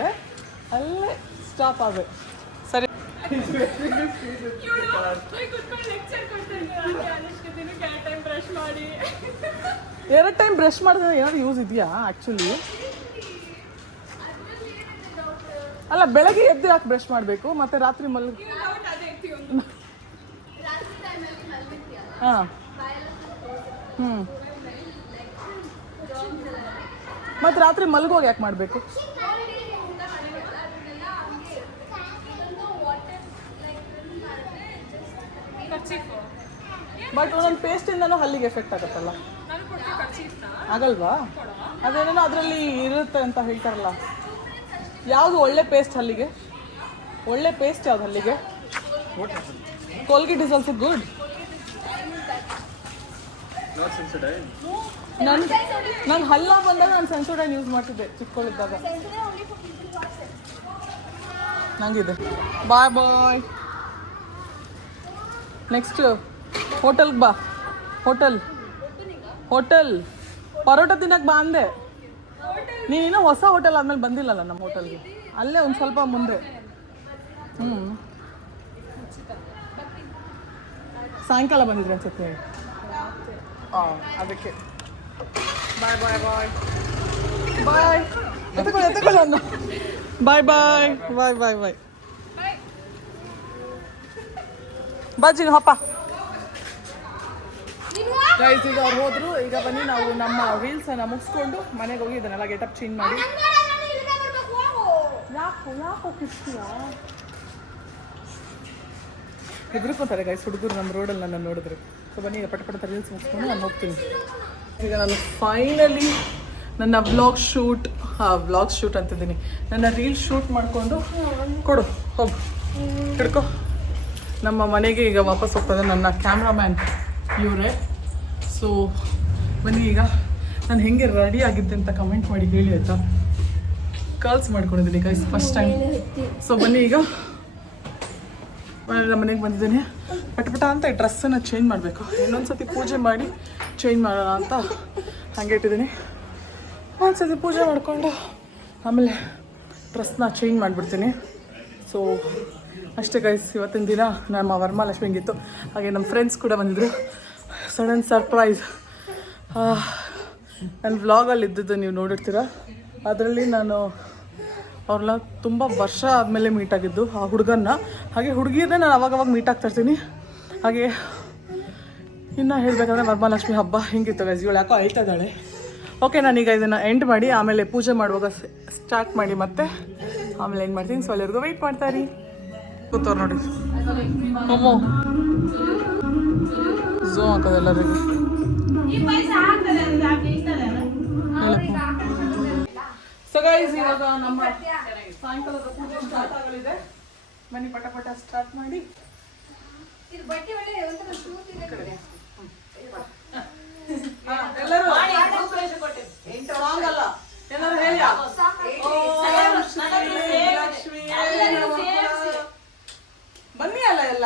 ಅಲ್ಲೇ ಸ್ಟಾಪ್ ಆಗ. ಸರಿ ಎರಡು ಟೈಮ್ ಬ್ರಷ್ ಮಾಡಿದ್ರೆ ಏನಾದ್ರು ಯೂಸ್ ಇದೆಯಾ ಆ್ಯಕ್ಚುಲಿ? ಅಲ್ಲ, ಬೆಳಗ್ಗೆ ಎದ್ದು ಯಾಕೆ ಬ್ರಷ್ ಮಾಡಬೇಕು, ಮತ್ತೆ ರಾತ್ರಿ ಹಾಂ ಮತ್ತು ರಾತ್ರಿ ಮಲ್ಗೋಗ ಯಾಕೆ ಮಾಡಬೇಕು? ಬಟ್ ಒಂದೊಂದು ಪೇಸ್ಟಿಂದನೂ ಹಲ್ಲಿಗೆ ಎಫೆಕ್ಟ್ ಆಗುತ್ತಲ್ಲ, ಆಗಲ್ವಾ? ಅದೇನೇನೋ ಅದರಲ್ಲಿ ಇರುತ್ತೆ ಅಂತ ಹೇಳ್ತಾರಲ್ಲ. ಯಾವುದು ಒಳ್ಳೆ ಪೇಸ್ಟ್ ಹಲ್ಲಿಗೆ? ಒಳ್ಳೆ ಪೇಸ್ಟ್ ಯಾವ್ದು ಹಲ್ಲಿಗೆ? Colgate is also good. ನಾನು ಹಲ್ಲ ಬಂದಾಗ ನಾನು ಸೆನ್ಸೋಡೈನ್ ಯೂಸ್ ಮಾಡ್ತಿದ್ದೆ ಚಿಕ್ಕವಳಿದ್ದಾಗ. ನಂಗಿದೆ. ಬಾಯ್ ಬಾಯ್. ನೆಕ್ಸ್ಟ್ ಹೋಟೆಲ್ಗೆ ಬಾ. ಹೋಟೆಲ್ ಪರೋಟ ತಿನ್ನಕ್ಕೆ ಬಾ ಅಂದೆ. ನೀನಿನ್ನೂ ಹೊಸ ಹೋಟೆಲ್ ಆದಮೇಲೆ ಬಂದಿಲ್ಲಲ್ಲ ನಮ್ಮ ಹೋಟೆಲ್ಗೆ, ಅಲ್ಲೇ ಒಂದು ಸ್ವಲ್ಪ ಮುಂದೆ. ಸಾಯಂಕಾಲ ಬಂದಿದ್ರೆ ಅನ್ಸುತ್ತೆ. ಅದಕ್ಕೆ ಬಾಯ್ ಬಾಯ್ ಬಾಯ್ ಬಾಯ್. ಎತ್ತಕೊಳ್ಳ ಅನ್ನ. ಬಾಯ್ ಬಾಯ್ ಬಾಯ್ ಬಾಯ್ ಬಾಯ್. ಬಾಜಿನ ಹಪ್ಪ. ಗೈಸ್, ಈಗ ಅವ್ರು ಹೋದ್ರು. ಈಗ ಬನ್ನಿ ನಾವು ನಮ್ಮ ರೀಲ್ಸನ್ನು ಮುಗಿಸ್ಕೊಂಡು ಮನೆಗೆ ಹೋಗಿ ಇದನ್ನೆಲ್ಲ ಗೆಟಪ್ ಚೇಂಜ್ ಮಾಡಿ. ಯಾಕೋ ಕಿಸ್ತೀಯ? ಹೆದರ್ಕೊಂತಾರೆ ಗೈಸ್ ಹುಡುಗರು ನಮ್ಮ ರೋಡಲ್ಲಿ ನನ್ನ ನೋಡಿದ್ರು. ಸೊ ಬನ್ನಿ ಈಗ ಪಟ ರೀಲ್ಸ್ ಮುಗಿಸ್ಕೊಂಡು ನಾನು ಹೋಗ್ತೀನಿ. ಈಗ ನಾನು ಫೈನಲಿ ನನ್ನ ವ್ಲಾಗ್ ಶೂಟ್ ಅಂತಿದ್ದೀನಿ, ನನ್ನ ರೀಲ್ ಶೂಟ್ ಮಾಡಿಕೊಂಡು ಕೊಡು ಹೋಗು ಹಿಡ್ಕೊ. ನಮ್ಮ ಮನೆಗೆ ಈಗ ವಾಪಸ್ ಹೋಗ್ತದೆ ನನ್ನ ಕ್ಯಾಮ್ರಾಮ್ಯಾನ್ ಇವರೇ. ಸೊ ಬನ್ನಿ ಈಗ ನಾನು ಹೆಂಗೆ ರೆಡಿ ಆಗಿದ್ದೆ ಅಂತ ಕಮೆಂಟ್ ಮಾಡಿ ಹೇಳಿ ಆಯಿತಾ. ಕರ್ಲ್ಸ್ ಮಾಡ್ಕೊಂಡಿದ್ದೀನಿ ಗೈಸ್ ಫಸ್ಟ್ ಟೈಮ್. ಸೊ ಬನ್ನಿ ಈಗ ನಮ್ಮ ಮನೆಗೆ ಬಂದಿದ್ದೀನಿ. ಪಟ ಅಂತ ಈ ಡ್ರೆಸ್ಸನ್ನು ಚೇಂಜ್ ಮಾಡಬೇಕು. ಇನ್ನೊಂದು ಸತಿ ಪೂಜೆ ಮಾಡಿ ಚೇಂಜ್ ಮಾಡೋಣ ಅಂತ ಹಾಗೆ ಇಟ್ಟಿದ್ದೀನಿ. ಒಂದು ಸತಿ ಪೂಜೆ ಮಾಡಿಕೊಂಡು ಆಮೇಲೆ ಡ್ರೆಸ್ನ ಚೇಂಜ್ ಮಾಡಿಬಿಡ್ತೀನಿ. ಸೊ ಅಷ್ಟೇ ಗೈಸ್, ಇವತ್ತಿನ ದಿನ ನಮ್ಮ ವರಮಹಾಲಕ್ಷ್ಮಿ ಹಿಂಗಿತ್ತು. ಹಾಗೆ ನಮ್ಮ ಫ್ರೆಂಡ್ಸ್ ಕೂಡ ಬಂದಿದ್ದರು. Sudden surprise. ನನ್ನ ವ್ಲಾಗಲ್ಲಿ ಇದ್ದದ್ದು ನೀವು ನೋಡಿರ್ತೀರ. ಅದರಲ್ಲಿ ನಾನು ಅವ್ರನ್ನ ತುಂಬ ವರ್ಷ ಆದಮೇಲೆ ಮೀಟ್ ಆಗಿದ್ದು ಆ ಹುಡುಗನ್ನ. ಹಾಗೆ ಹುಡುಗಿಯನ್ನೇ ನಾನು ಅವಾಗವಾಗ ಮೀಟ್ ಆಗ್ತಾಯಿರ್ತೀನಿ. ಹಾಗೆ ಇನ್ನು ಹೇಳಬೇಕಂದ್ರೆ ವರಮಹಾಲಕ್ಷ್ಮಿ ಹಬ್ಬ ಹಿಂಗಿತ್ತು ಗೈಸ್. ಇವಳು ಯಾಕೋ ಅಳ್ತಾ ಇದ್ದಾಳೆ. ಓಕೆ, ನಾನೀಗ ಇದನ್ನು ಎಂಡ್ ಮಾಡಿ ಆಮೇಲೆ ಪೂಜೆ ಮಾಡುವಾಗ ಸ್ಟಾರ್ಟ್ ಮಾಡಿ ಮತ್ತೆ ಆಮೇಲೆ ಏನು ಮಾಡ್ತೀನಿ. ಸೊ ಎಲ್ಲರಿಗೂ ವೆಯ್ಟ್ ಮಾಡ್ತಾ ಇರಿ. ಕೂತವ್ರು ನೋಡಿ ಮೊಮ್ಮೋ ಝೂ ಹಾಕೋದು ಎಲ್ಲರಿಗೂ. ಸೊ ಗೈಸ್ ಇವಾಗ ನಮ್ಮ ಸಾಯಂಕಾಲದ ಪೂಜೆ ಸ್ಟಾರ್ಟ್ ಆಗಲಿದೆ. ಬನ್ನಿ ಪಟ ಸ್ಟಾರ್ಟ್ ಮಾಡಿ. ಎಲ್ಲರೂ ಸಾಂಗ್ ಅಲ್ಲ ಎಲ್ಲರೂ ಹೇಳಿ. ಲಕ್ಷ್ಮೀ ಬನ್ನಿ ಅಲ್ಲ ಎಲ್ಲ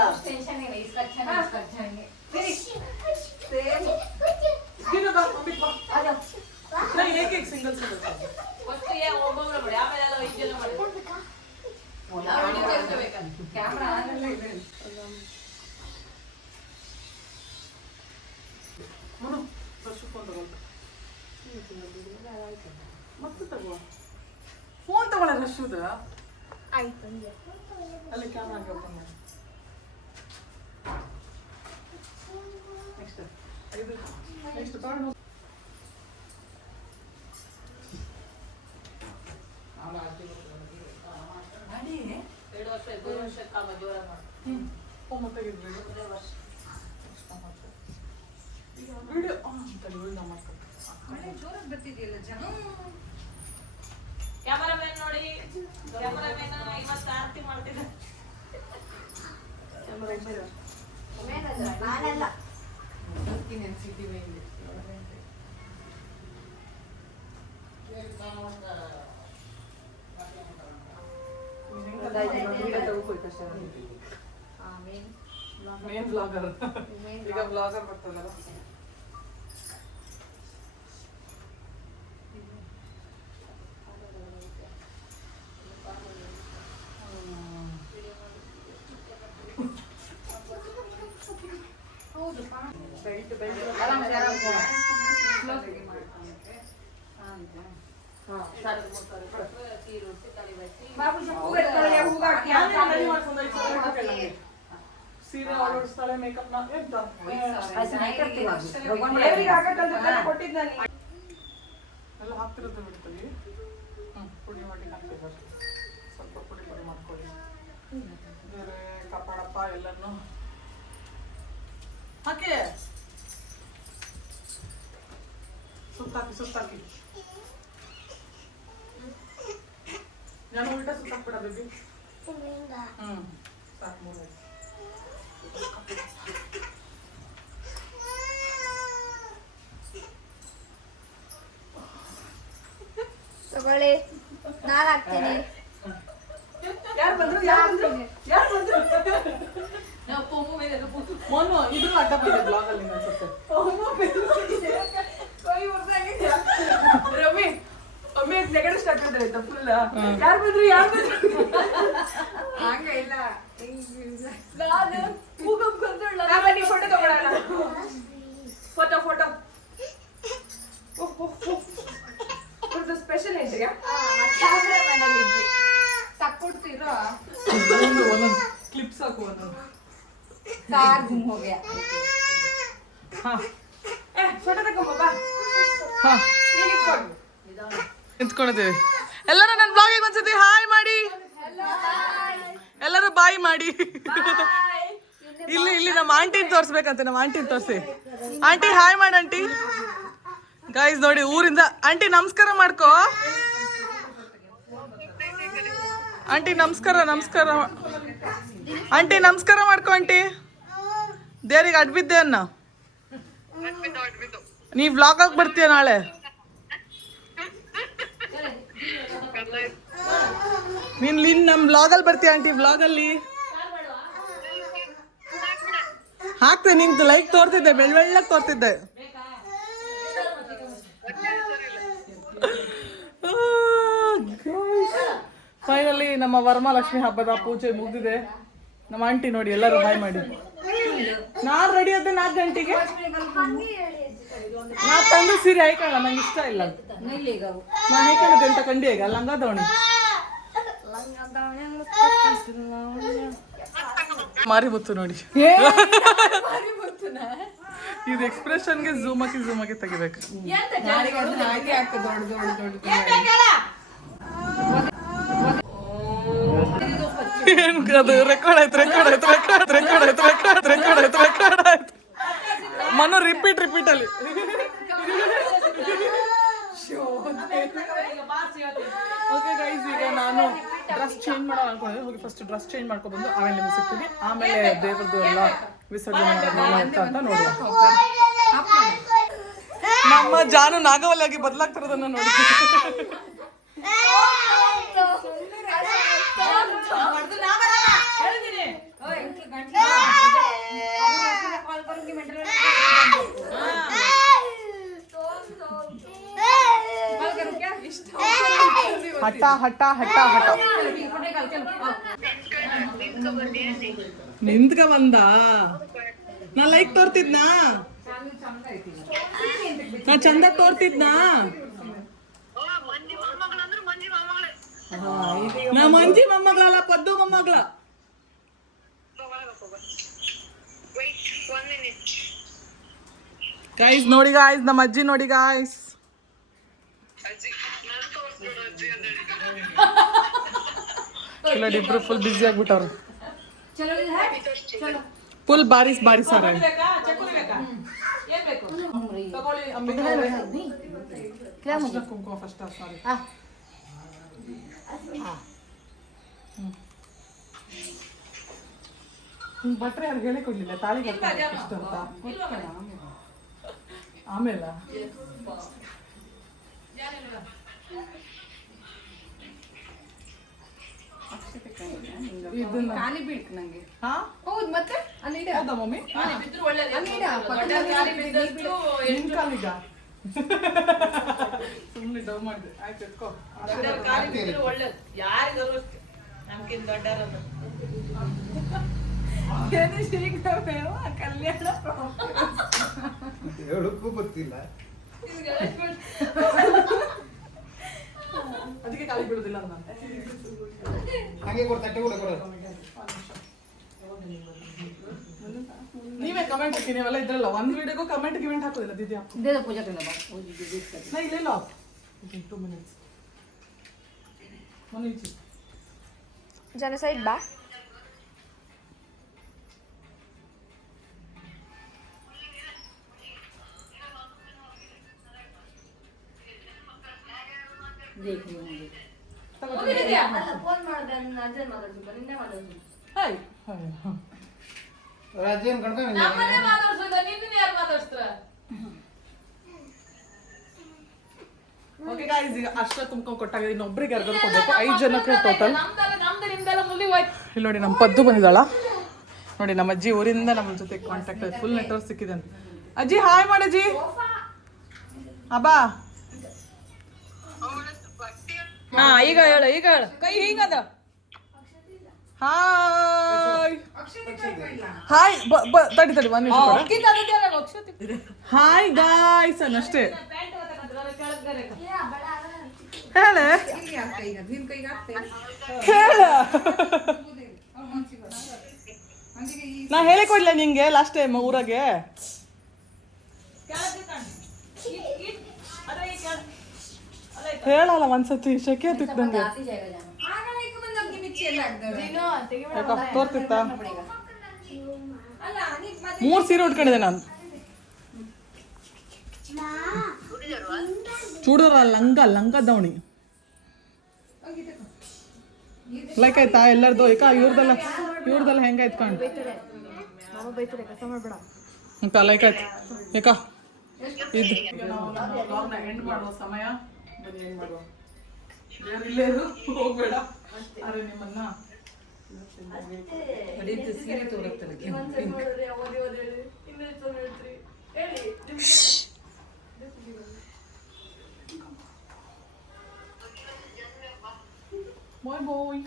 ಹೇಗೆ ಸಿಂಗಲ್ ಮತ್ತೆ ತಗೋ ಫೋನ್ ತಗೊಳ್ಳ ರಶುದ ಅಲ್ಲಿ ಕ್ಯಾಮ್ರಾ ಓಪನ್ ಮಾಡಿ. ನೆಕ್ಸ್ಟ್ ತಗೊಂಡು ಕ್ಯಾಮರಾಮನ್ ನೋಡಿ, ಕ್ಯಾಮರಾಮನ್ ಇವತ್ತು ಆರತಿ ಮಾಡ್ತಿದ್ದ. ಮೇನ್ ಬ್ಲಾಗರ್ ಈಗ ಬ್ಲಾಗರ್ ಬರ್ತದಲ್ಲ. ಸೀರೆ ಆಡಿಸ್ತಾಳೆ, ಮೇಕಪ್ ಎಲ್ಲ ಹಾಕ್ತಿರೋದು ಬಿಡ್ತೀವಿ. ಪುಡಿ ಮಾಡಿ ಹಾಕ್ತಿದ್ದಾರೆ. ಸ್ವಲ್ಪ ಪುಡಿ ಮಾಡ್ಕೊಳ್ಳಿ. ಬೇರೆ ಕಪಾಳಪ್ಪ ಎಲ್ಲನೂ ಹಾಕಿ ಸುತ್ತಾಕಿ ನಾನು ಉಲ್ಟಾ ಸುತ್ತಾಕ್ಬಿಡ ಬೇಬಿ. ಸಾಕು ಮೂರು ತಗೊಳ್ಳಿ, ನಾನು ಹಾಕ್ತೀನಿ. ಯಾರು ಬಂದ್ರು ಮೊನ್ನೆ ಇದನ್ನು ಅಡ್ಡ ಬಂದೆ ಬ್ಲಾಗ್ ಅಲ್ಲಿ ಅನ್ಸುತ್ತೆ. ರವಿ ಒಮ್ಮೆ ನೆಗಡಿ ಸ್ಟಾರ್ಟ್ ಮಾಡಿದ್ರೆ ಫುಲ್ ಯಾರು ಬಂದ್ರು ಹಂಗ ಇಲ್ಲ. ನಾನು ಬನ್ನಿ ಫೋಟೋ ತಗೊಳ್ಳೋಣ. ಫೋಟೋ ಸ್ಪೆಷಲ್ ಎಂಟ್ರಿಯಾ ಕ್ಯಾಮ್ರಾಮನ್ ಅಲ್ಲಿ ಇದ್ವಿ ತಕ್ಕೊಡ್ತೀರಾ ಒಂದೊಂದು ಕ್ಲಿಪ್ಸ್ ಹಾಕು. ಒಂದೊಂದು कार घूम हो गया. ಫೋಟೋ ತಗೊಂಬ ಬಾ. ನಿಂತ್ಕೊಂಡಿದ್ದೀವಿ ಎಲ್ಲರೂ. ನನ್ನ ಬ್ಲಾಗಿಗೆ ಒಂದ್ಸತಿ ಹಾಯ್ ಮಾಡಿ, ಎಲ್ಲರೂ ಬಾಯ್ ಮಾಡಿ. ಇಲ್ಲಿ ಇಲ್ಲಿ ನಮ್ಮ ಆಂಟಿನ ತೋರಿಸ್ಬೇಕಂತೆ, ನಮ್ಮ ಆಂಟಿನ ತೋರಿಸಿ. ಆಂಟಿ ಹಾಯ್ ಮಾಡ ಆಂಟಿ. ಗೈಸ್ ನೋಡಿ ಊರಿಂದ ಆಂಟಿ ನಮಸ್ಕಾರ ಮಾಡ್ಕೋ. ಆಂಟಿ ನಮಸ್ಕಾರ ನಮಸ್ಕಾರ ಆಂಟಿ ನಮಸ್ಕಾರ ಮಾಡ್ಕೊ ಆಂಟಿ. ದೇವ್ರಿಗೆ ಅಡ್ಬಿದ್ದೆ ಅನ್ನ. ನೀ ವ್ಲಾಗ್ ಆಗಿ ಬರ್ತೀಯ ನಾಳೆ? ನೀನ್ ನಮ್ಮ ವ್ಲಾಗಲ್ಲಿ ಬರ್ತೀಯ ಆಂಟಿ? ವ್ಲಾಗಲ್ಲಿ ಹಾಕ್ತೆ, ನಿಂದು ಲೈಕ್ ತೋರ್ತಿದ್ದೆ, ಬೆಳ್ಳಗೆ ತೋರ್ತಿದ್ದೆ. ಫೈನಲಿ ನಮ್ಮ ವರಮಹಾಲಕ್ಷ್ಮಿ ಹಬ್ಬದ ಪೂಜೆ ಮುಗಿದಿದೆ. ನಮ್ಮ ಆಂಟಿ ನೋಡಿ ಎಲ್ಲರೂ ಹಾಯ್ ಮಾಡಿ. ನಾನ್ ರೆಡಿ ಆದ್ರೆ 4 ಗಂಟೆಗೆ. ನಾ ತಂದು ಸೀರೆ ಹಾಯ್ಕೊಳ್ಳ, ನಂಗೆ ಇಷ್ಟ ಇಲ್ಲ. ನಾ ಹಾಯ್ಕೊಳ್ಳೋದು ಅಂತ ಕಂಡಿ ಈಗ ಲಂಗ ದೋಣಿ ಮಾರಿ ಬತ್ತು ನೋಡಿ. ಇದು ಎಕ್ಸ್ಪ್ರೆಷನ್ಗೆ ಝೂಮ್ ಹಾಕಿ ತೆಗಿಬೇಕು. ಅದು ರೆಕಾರ್ಡ್ ಆಯ್ತು. ಮನು ರಿಪೀಟ್ ಅಲ್ಲಿ. ಓಕೆ ಗೈಸ್, ಈಗ ನಾನು ಡ್ರೆಸ್ ಚೇಂಜ್ ಮಾಡೋ ಅನ್ಕೊಂಡಿದ್ದೆ. ಹೋಗಿ ಫಸ್ಟ್ ಡ್ರೆಸ್ ಚೇಂಜ್ ಮಾಡ್ಕೊಬಂದು ಆಮೇಲೆ ನಿಮ್ಗೆ ಸಿಗ್ತೀನಿ. ಆಮೇಲೆ ದೇವ್ರದ್ದು ಎಲ್ಲ ವಿಸರ್ಜನೆ ಅಂತ ನೋಡುವ. ನಮ್ಮ ಜಾನು ನಾಗವಲ್ಲಿಯಾಗಿ ಬದಲಾಗ್ತಿರೋದನ್ನ ನೋಡಿ. ಹಠ ಹಠ ಹಠ ಹಠ ನಿಂತ್ಕ ಬಂದ. ನಾ ಲೈಕ್ ತೋರ್ತಿದ್ನಾ? ನಾ ಚಂದ ತೋರ್ತಿದ್ನಾ? ನಾ ಮಂಜಿ ಮೊಮ್ಮಗಳಲ್ಲ, ಪದ್ದು ಮೊಮ್ಮಗಳ. ಗೈಸ್ ನೋಡಿ ಗಾಯ್ಸ್, ನಮ್ಮ ಅಜ್ಜಿ ನೋಡಿ ಗಾಯ್ಸ್. ಇಬ್ರು ಫುಲ್ ಬಿಸಿ ಆಗ್ಬಿಟ್ಟವ್ರು. ಫುಲ್ ಬಾರಿಸ್ ಸಾರ. ಕುಂಕುಮ ಫಸ್ಟ್ ಸಾರಿ. ಭಟ್ರೆ ಯಾರು ಹೇಳಿ ಕೊಡ್ಲಿಲ್ಲ ತಾಳಿ ಇಷ್ಟ ಅಂತ. ಆಮೇಲೆ ಖಾಲಿ ಬೀಳ್ತು ನಂಗೆ. ಹೌದು ಮತ್ತೆ ಹೌದಾ ಮಮ್ಮಿ? ಸುಮ್ಮನೆ ಡೌ ಮಾಡಿದೆ. ಆಯ್ತು ಎತ್ಕೋ. ಕಲ್ಯಾಣ ಗೊತ್ತಿಲ್ಲ, ಅದಕ್ಕೆ ಖಾಲಿ ಬಿಡುದಿಲ್ಲ ನಾನು. ಹಾಗೆ ತಟ್ಟೆ ಕೂಡ ಕೊಡ. ನೀವೇ ಕಮೆಂಟ್ ಹಾಕಿ, ನೀವೆಲ್ಲ ಇದ್ರಲ್ಲ. ಒಂದ್ ವಿಡಿಯೋಗೂ ಕಮೆಂಟ್ ಹಾಕೋದಿಲ್ಲ ದಿದ್ಯಾ? ನಾ ಇಲ್ಲ 2 minutes. ಜನಸೈಡ್ ಬಾ. ಫೋನ್ ಮಾಡಿದೆ, ಅಜ್ಜನ್ ಮಾತಾಡ್ತಿದ್ದ, ನಿನ್ನೆ ಮಾತಾಡ್ತಿದ್ದ. ಹಾಯ್ ರಾಜ್ಯನ್ ಕಣ್ಕೊಂಡು ಓಕೆ ಗಾಯ್ಸ್, ಈಗ ಅಷ್ಟ ತುಂಬ್ಕೊಂಡು ಕೊಟ್ಟಾಗ ಇನ್ನೊಬ್ರಿಗೆ ಯಾರಿಗಾದ್ರು ಕೊಡ್ಬೇಕು. 5 ಜನಕ್ಕೆ ಟೋಟಲ್. ಇಲ್ಲಿ ನೋಡಿ ನಮ್ಮ ಪದ್ದು ಬಂದಿದ್ದಾಳ ನೋಡಿ. ನಮ್ಮ ಅಜ್ಜಿ ಊರಿಂದ ನಮ್ಮ ಜೊತೆ ಕಾಂಟ್ಯಾಕ್ಟ್ ಆಯ್ತು. ಫುಲ್ ನೆಟ್ವರ್ಕ್ ಸಿಕ್ಕಿದೆ ಅಂತ. ಅಜ್ಜಿ ಹಾಯ್ ಮಾಡಜ್ಜಿ. ಅಬ್ಬಾ ಈಗ ಹೇಳ ಕೈ ಹಿಂಗದ. ಹಾಯ್ ಹಾಯ್ ತಡಿ 1 ನಿಮಿಷ. ಹಾಯ್ ಗಾಯ್ಸ್ ಅನ್ನಷ್ಟೇ ಹೇಳ. ನಾ ಹೇಳಿ ಕೊಡ್ಲ ನಿಂಗೆ ಲಾಸ್ಟ್ ಟೈಮ್ ಊರಾಗೆ. ಹೇಳಲ್ಲ ಒಂದ್ಸತಿ ಶೆಕೆ ಹತ್ತಿತ್ತು ನಂಗೆ. ತೋರ್ತಿತ್ತ 3 ಸೀರೆ ಉಟ್ಕೊಂಡಿದ್ದೆ ನಾನು. ಚೂಡಿದಾರ ಲಂಗ ದವಣಿ ಲೈಕ್ ಆಯ್ತಾ ಎಲ್ಲರದು? ಏಕ ಇವ್ರದೆಲ್ಲ ಹೆಂಗಾಯ್ತು ಕಾಣ್ ಅಂತ ಲೈಕ್ ಆಯ್ತು ಏಕ ಇದು ಎಂಡ್ ಮಾಡುವ ಸಮಯ. ಬನ್ನಿ ಎಂಡ್ ಮಾಡುವ. ಇಲ್ಲೇರು ಹೋಗ್ಬೇಡ. ಅರೆ ನಿಮ್ಮನ್ನ ಸೀರೆ ತೋರುತ್ತಲ್ಲ ಬಾಯ್ ಬಾಯ್.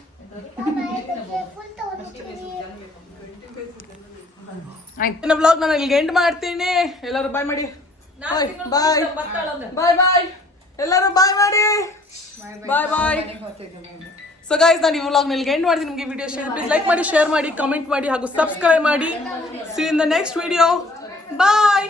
ಆಯ್ತು ಬ್ಲಾಗ್ ನಾನು ಇಲ್ಲಿಗೆ ಎಂಡ್ ಮಾಡ್ತೀನಿ. ಎಲ್ಲರೂ ಬಾಯ್ ಮಾಡಿ. ಬಾಯ್ ಬಾಯ್ ಬಾಯ್ ಬಾಯ್ ಎಲ್ಲರೂ ಬಾಯ್ ಮಾಡಿ. ಬಾಯ್ ಬಾಯ್. ಸೊ ಗೈಸ್ ನಾನು ಈ ವ್ಲಾಗ್ ನಲ್ಲಿ ಎಂಡ್ ಮಾಡ್ತೀನಿ. ನಿಮಗೆ ವಿಡಿಯೋ ಶೇರ್ ಪ್ಲೀಸ್ ಲೈಕ್ ಮಾಡಿ, ಶೇರ್ ಮಾಡಿ, ಕಮೆಂಟ್ ಮಾಡಿ ಹಾಗೂ ಸಬ್ಸ್ಕ್ರೈಬ್ ಮಾಡಿ. See in the next video. Bye.